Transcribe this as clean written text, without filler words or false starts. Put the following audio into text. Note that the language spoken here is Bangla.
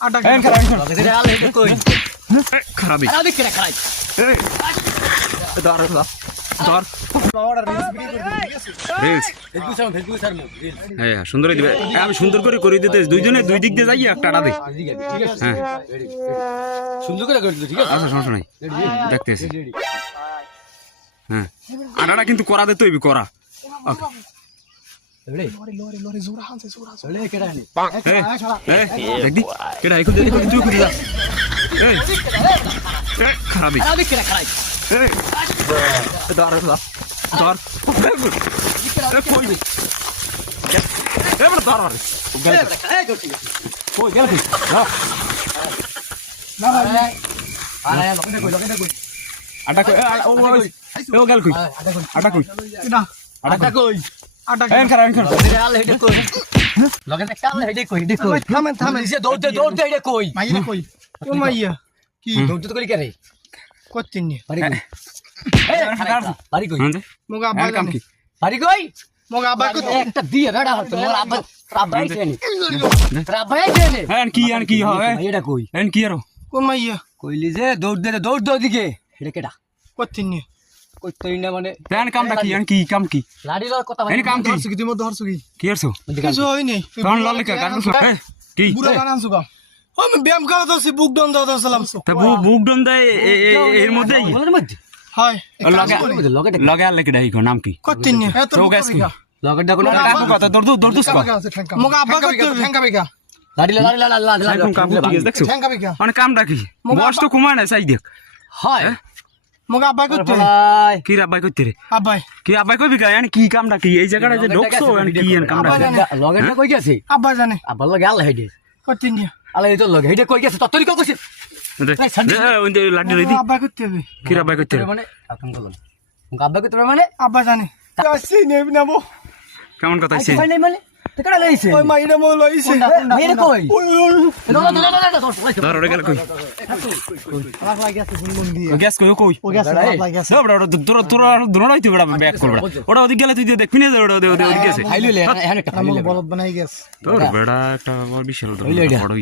আটা খারাপ হ্যাঁ সুন্দর দিবে আমি সুন্দর করে করে দিতে দুইজনে দুই দিক দিয়ে যাই একটা আটা দে হ্যাঁ সুন্দর করে করে দিও ঠিক আছে আচ্ছা সমস্যা নাই দেখতেছি হ্যাঁ আটাটা কিন্তু করা দিতে হইবি করা ওকে দেখদি কেডা এখন দেখি তুই করে যা এই খারাপ এই ধর ধর কই এবার ধর কই গেল আটা কই ও গেল কই আটা কই না আটা কই আটা এন খারাপ এন খারাপ লগে একটা আলে হেডে কই হেডে কই থামেন থামেন নিচে দৌড়তে হেডে কই মাইয়া কই কোন মাইয়া কি দৌড়তে কই করে করতেন নি পারি কই এই পারি কই মগা আব্বা কাম কি পারি কই মগা আব্বা কই একটা দিয়ে বেড়া হতো মোর আব্বা আব্বাই চেনি আব্বাই চেনি এন কি হবে এটা কই এন কি আরো কোন মাইয়া কইলি যে দৌড় দে দিকে এটা কেডা করতেন নি কই তই না মানে এন কামটা কি এন কি কাম কি লাড়ির কথা এন কাম কি ধরছো কি তুমি ধরছো কি কি আরছো কিছু হয়নি কোন ললিকা গাড়ু এ কি বুড়া গান আনছো গা আমি ব্যায়াম করা দছি বুক ডন দাও সালাম তা বুক ডন দেয় এর মধ্যেই বলের মধ্যে হয় লগে লগে আলে কি ডাই নাম কি করতেন নি এত তো গ্যাস কি লগে দেখো না কাকু কথা দৌড়ুস কো মগা আব্বা করতে ঠ্যাঙ্কা বেকা লাড়ি এখন কাম কি দেখছো ঠ্যাঙ্কা বেকা মানে কামটা কি বয়স তো কমায় না চাই দেখ হয় মগা আব্বা করতে ভাই কি আব্বাই করতে রে আব্বাই কি আব্বাই কইবি কা এন কি কামটা কি এই জায়গাটা যে ঢোকছো এন কি এন কামটা লগে কই গেছে আব্বা জানে আবার লগে আলে হেডে করতেন নি আলে তো লগে হেডে কই গেছে ততরি কই গেছে ওই যে লাড্ডু লই দি আব্বা করতে হবে কি আব্বাই করতে রে মানে কাম করলাম আব্বা কই তোর মানে আব্বা জানে আসি নেবি নামো কেমন কথা আইছে ভাই নাই মানে তো কেডা লইছে ওই মাইরা মো লইছে মেরে কই ওই ওই ধর ওরে গেল কই রাখ লাগি আছে গুনগুন দিয়ে গ্যাস কই কই ও গেছে রাখ লাগি আছে ওটা ওটা তোরা দৌড়াই তুই ওটা ব্যাক করবা ওটা ওদিক গেলে তুই দেখবি না ওটা ওদিক গেছে খাইলে এখানে একটা আমল বলদ বানাই গেছে তোর বেড়া একটা বিশাল বড়